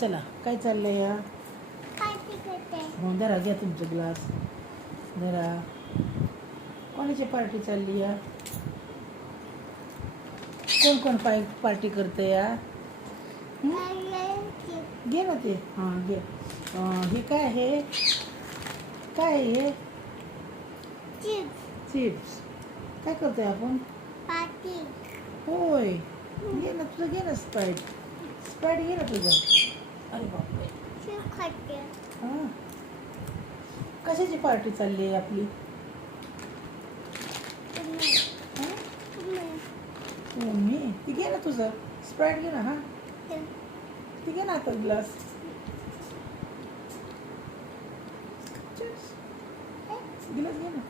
चला काय चाललंय या हो धरा घ्या तुमचं ग्लास धरा. कोणाची पार्टी चालली या? कोण कोण पार्टी करते या? घे ना ते हां घे. हे काय आहे? काय आहे हे? चिप्स. काय करतोय आपण? पार्टी. होय घे ना तुझं घे ना स्प्राईट घे ना तुझं. अरे बापरे हां कशाची पार्टी चालली आहे आपली? मी ती घे ना तुझं स्प्राईट घे ना. हां ती घे ना आता ग्लास. गिलास घे ना.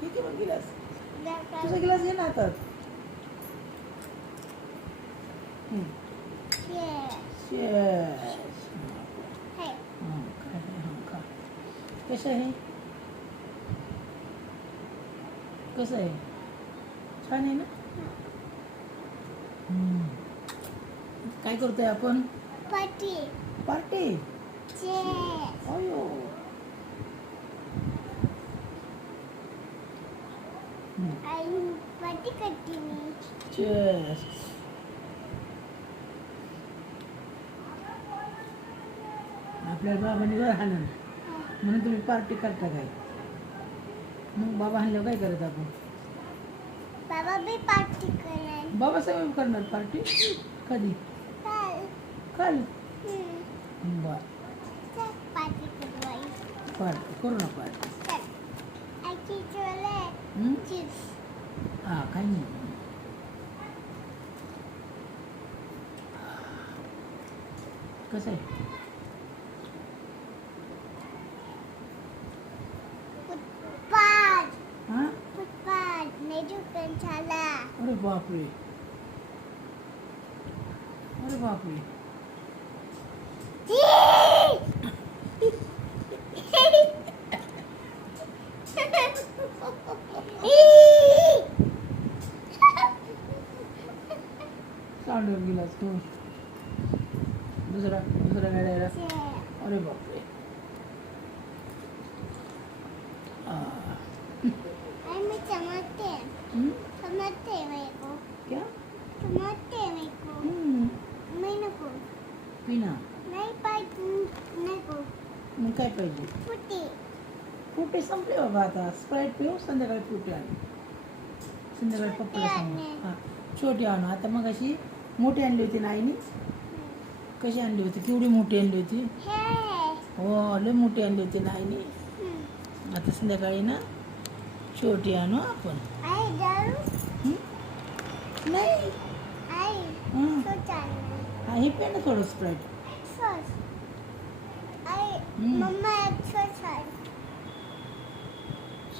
ठीक आहे मग गिलास तुझा गिलास घे ना आता. कसं आहे? कसं आहे? छान आहे ना? काय करतोय आपण? पार्टी. पार्टी अयो पार्टी करते मी. चेस. आपल्याला बाबांनी घर हाणलं म्हणून तुम्ही पार्टी करता काय? मग बाबा हाणल्यावर काय करत आपण? बाबा बी पार्टी करणार. बाबा सगळं करणार पार्टी. कधी? काल. बर पार्टी करवाई. पार्टी करू ना पार्टी. चिप्स. हां काही नाही. कसं आहे? हां अरे बापरे अरे बापरे. सांडून गिलास तू दुसरा गाड्याला. अरे बापरे. क्या? पिना मग काय पाहिजे? फ्रुटी संपले बाबा आता. स्प्राईट पिऊ संध्याकाळी फ्रुटी आणू. संध्याकाळी पप्पाला सांगू. हां छोटी आणू. आता मग अशी मोठी आणली होती ना आईने. कशी आणली होती? केवढी मोठी आणली होती? हो लय मोठी आणली होती ना आईने. आता संध्याकाळी ना छोटी आणू आपण. नाही हे पे ना थोडं स्प्राईट.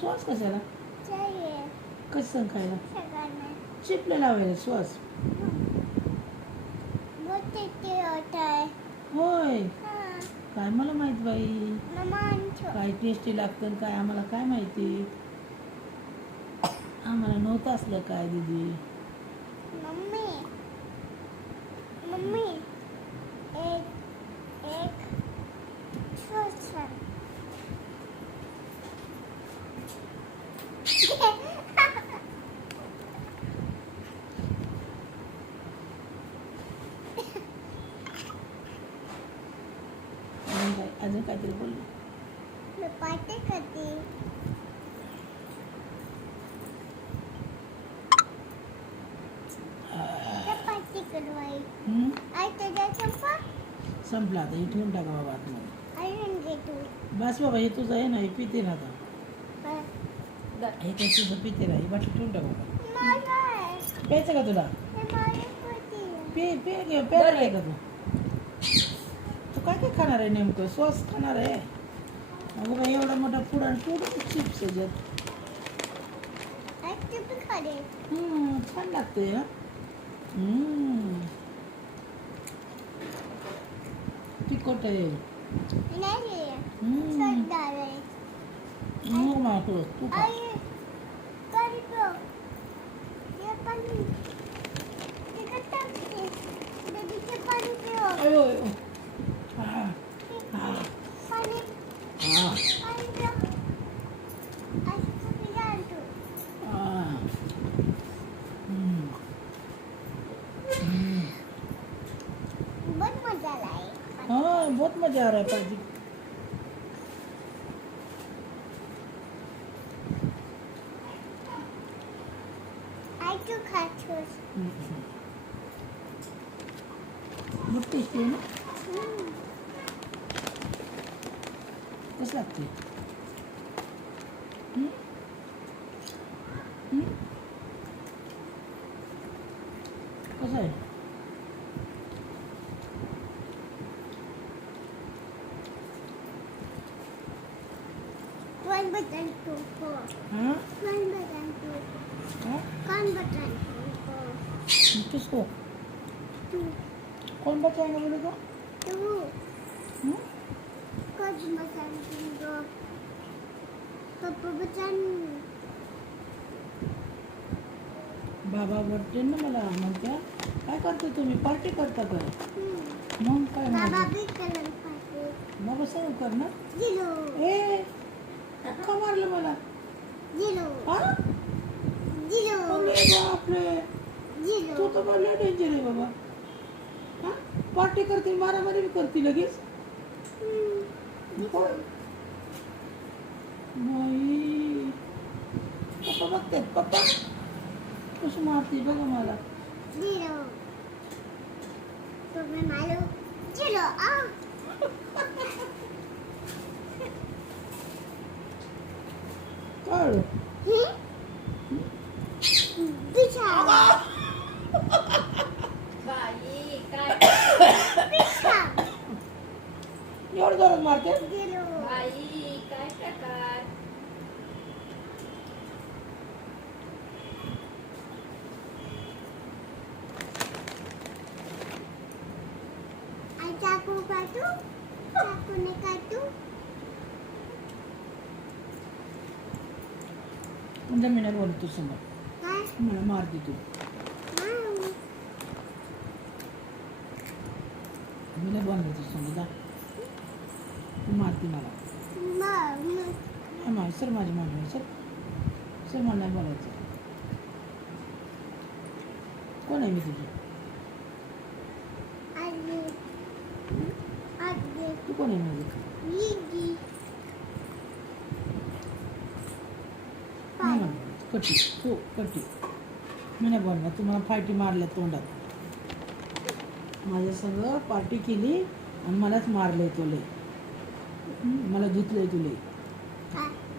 सॉस कशाला? कसं खायला? चिपले लावायला सॉस. होय काय मला माहित बाई. काय टेस्टी लागतं काय आम्हाला काय माहिती. आम्हाला नव्हतं असलं काय दीदी. मम्मी एक सॉस. अजून काहीतरी बोलली. पार्टी करते. पार्टी करवाई. संपला आता. हे ठेवून टाका बाबा आतमध्ये. बस बाबा हे तुझं आहे ना. हे पिते ना आता. हे काय तुझं पिते ना. ही बाटली ठेवून टाका बाबा. प्यायचं का तुला? प्यायला आहे का तू? तू काय काय खाणार आहे नेमकं? सॉस खाणार आहे? अगं बाई एवढा मोठा पुडा चिप्स याच्यात. छान लागते. तिखट आहे. तू खा. पाणी ओय ओय ओय. हा, हा, पाणी हा, पाणी पिऊ. असं कुठे जातो? हा. हम्म. हम्म. बहुत मजा आला है. हाँ बहुत मजा आ रहा है पाजी. आई तू खातोस. बहुत टेस्टी आहे ना. कसं लागते? हम्म? हम्म? कसं आहे? कौन बटन तुमको? हाँ? कौन बटन तुमको? हाँ? कौन बटन तुमको? किसको? तू कौन बचाएगा बोले तो? तू हम्म? कौन बटन तुमको? पप्पा बटन. बाबा बर्थडे ना मला म्हणत्या काय करता तुम्ही पार्टी करता काय मग काय बाबा म्हणते? भी कलर पाहिजे. बाबा सर्व करणार जिलो ए का मारलं मला जिलो हा जिलो अरे बापरे तू जिलो. तर मला डेंजर आहे बाबा हा पार्टी करते मारामारी भी करते लगेच होय. बाई पप्पा बघतात पप्पा कशी मारते बघा मला जिलो. तुम्हें मालूम जिलो आ. कळ बिछा बाई काय बिछा एवढं जोरात मारते जिलो. बाई काय प्रकार आई चाकू काटू चाकूने काटू. जमिनीवर बोलतो समोर काय मला मारते तू मी नाही बोलतो समोर जा तू मारते मला नाही मार सर माझी मान सर सर मला नाही बोलायचं कोण आहे मी तुझी आजी आजी तू कोण आहे माझी यीगी नाही म्हणा कटी तू कटी मी नाही बोलणार तू मला फायटी मारल्या तोंडात माझ्या सगळं पार्टी केली आणि मलाच मारलंय तुले मला धुतलंय तुले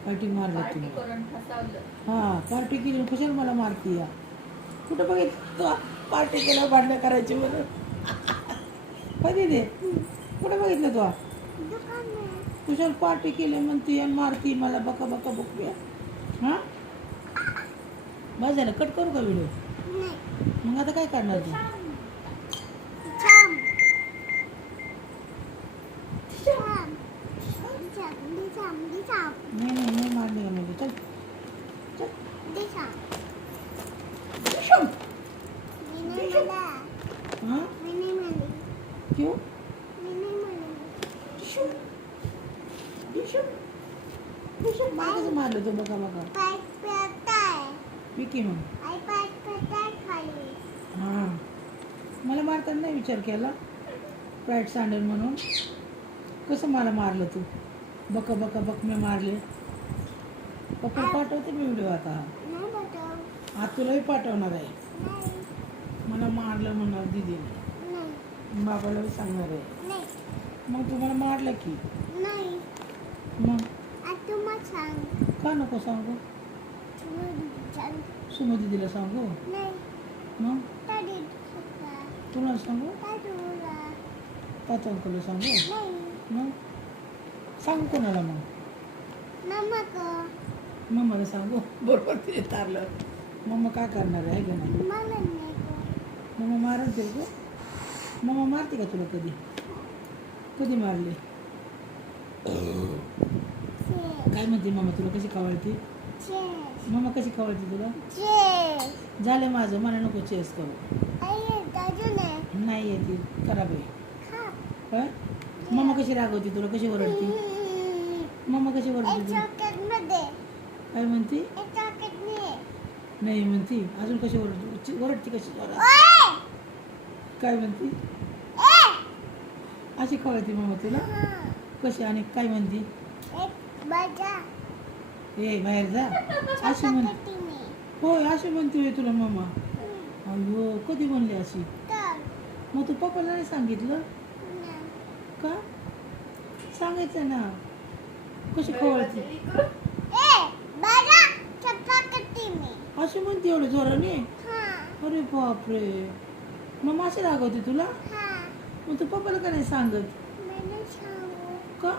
पार्टी मारलं पार्टी तुला करून फसवलं हां पार्टी केली कशाला मला मारती या कुठं बघितलं तू पार्टी केल्यावर भांडणं करायची बरं कधी दे कुठं बघितलं तू दुकान में कुशाल पार्टी केली म्हणती आणि मारती मला बका बका बकूया हां बस झालं कट करू का व्हिडिओ नहीं मग आता काय करणार तू छाम छाम छाम छाम छाम नाही नाही नाही मारली का म्हणजे चल चल छाम डिशम. मैंने मला हां मैंने मला क्यों मैंने मला डिशम डिशम डिशम मला कसं मारलं तू बघा बघा पाइप पे आता है विकी मग आई पाइप पे आता है खाली. हां मला मारताना नाही विचार केला प्राईड सँडल म्हणून कसं मला मारलं तू बका बका बक मी मारले पप्पा पाठवते मी व्हिडिओ आता नहीं बताओ आज तुलाही पाठवणार आहे नहीं मला मारलं म्हणणार दीदीने नहीं बाबाला बी सांगणार आहे नहीं मग तुम्हाला मारलं की नहीं मग आज तू मत सांग का नको सांगू तू सांग सुमो दीदीला सांगू नहीं मग ताडी सुका तुला सांगू ताडूला तात्या अंकलला सांगू नहीं मग सांगू कोणाला मग नमक मम्माला सांगू बरोबर ते तारलं मम्मा काय करणार आहे का नाही मला नको मम्मा मारत दे गो मम्मा मारते का तुला कधी कधी मारली छे काय म्हणते मम्मा तुला कशी खवळती छे मम्मा कशी खवळते तुला छे झालं माझं मला नको चेस करू आई दादू ने नाही येते खराब आहे खा काय मम्मा कशी रागवते तुला, कशी ओरडते मम्मा, कशी ओरडते तुला? चॉकलेटमध्ये काय म्हणते? चॉकलेटने नाही म्हणते अजून, कशी ओरडते, ओरडते कशी जोरात? ओए काय म्हणते? ए अशी कळते मम्मा तुला कशी, आणि काय म्हणते? एक बजा ए बाहेर जा अशी म्हण, चॉकलेटने होय अशी म्हणते होय तुला मम्मा? अयो कधी म्हणली अशी? तर मग तू पप्पाला नाही सांगितलं ना का? सांगायचं ना, कशी खवळते ए बजा चॉकलेटने अशी म्हणते एवढं जोराने? हां अरे बापरे, मग अशी रागवते तुला? हां मग तू पप्पाला का नाही सांगत? मैंने सांगू का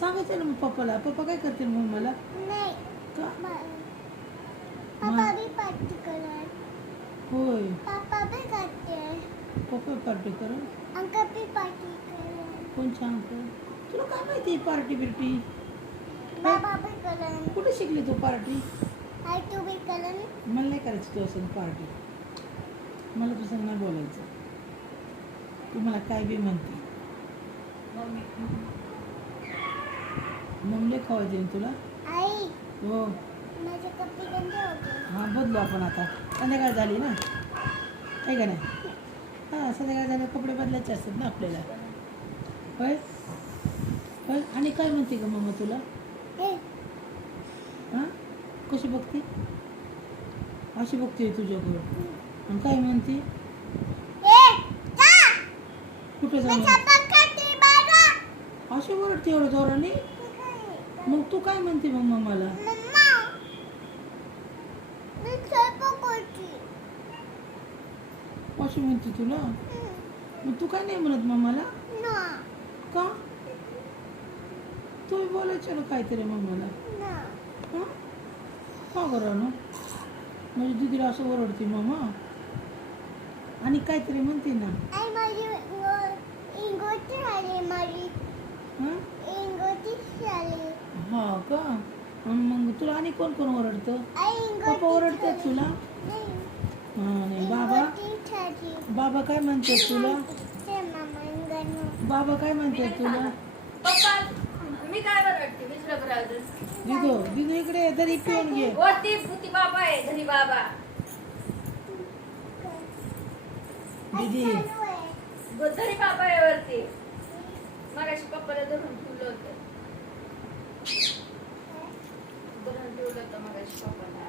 सांगायचं ना मग पप्पाला, पप्पा काय करतील मग मला? नाही का? पापा भी पार्टी करें होय पापा भी करते हैं पप्पा पार्टी कर, अंकल भी पार्टी करें कोणच्या अंकल? तुला काय माहिती पार्टी बिर्टी? बाबा भी करें कुठे शिकली तू पार्टी? आई तू भी करें मला नाही करायची तू असं पार्टी, मला तुझं नाही बोलायचं, तू मला काय बी म्हणते. मम्मी मम्मीला खवायचे तुला? आई हो माझे कपडे गंदे हो गए हां बदलू आपण आता, संध्याकाळ झाली ना, आहे का नाही? हां संध्याकाळ झाले कपडे बदलायचे असतात ना आपल्याला, होय होय. आणि काय म्हणते का मम्मा तुला? ए हां कशी बघते? अशी बघते तुझ्याकडं, आणि काय म्हणते? ए जा कुठं मैं जाऊन छापा करती बाबा अशी ओरडते एवढं जोराने? मग तू काय म्हणते मग मम्माला? मम्मा मैं छापा करती अशी म्हणते तुला? मग तू काय नाही म्हणत मम्माला? ना का? तुम्ही बोलायचं ना काहीतरी मम्माला. ना हां का करा ना, म्हणजे दीदीला असं ओरडते मम्मा, आणि काहीतरी म्हणते ना. आई माझी इंगोटी झाली माझी हां इंगोटी झाली हां का? आणि मग तुला आणि कोण कोण ओरडतं? आई पप्पा इंगोटी ओरडतात तुला? नाही हां नाही. बाबा इंगोटी झाली बाबा काय म्हणतात तुला? ते मामा इंगनो बाबा काय म्हणतात तुला? पप्पा मी काय बरं विसरत राहतो. दिदो दिदो इकडे तरी पिऊन घे. वरती भूती बाबा आहे, धनी बाबा दीदी धनी बाबा आहे वरती. मगाशी पप्पाला धरून ठेवलं होतं, धरून ठेवलं होतं मगाशी पप्पाला.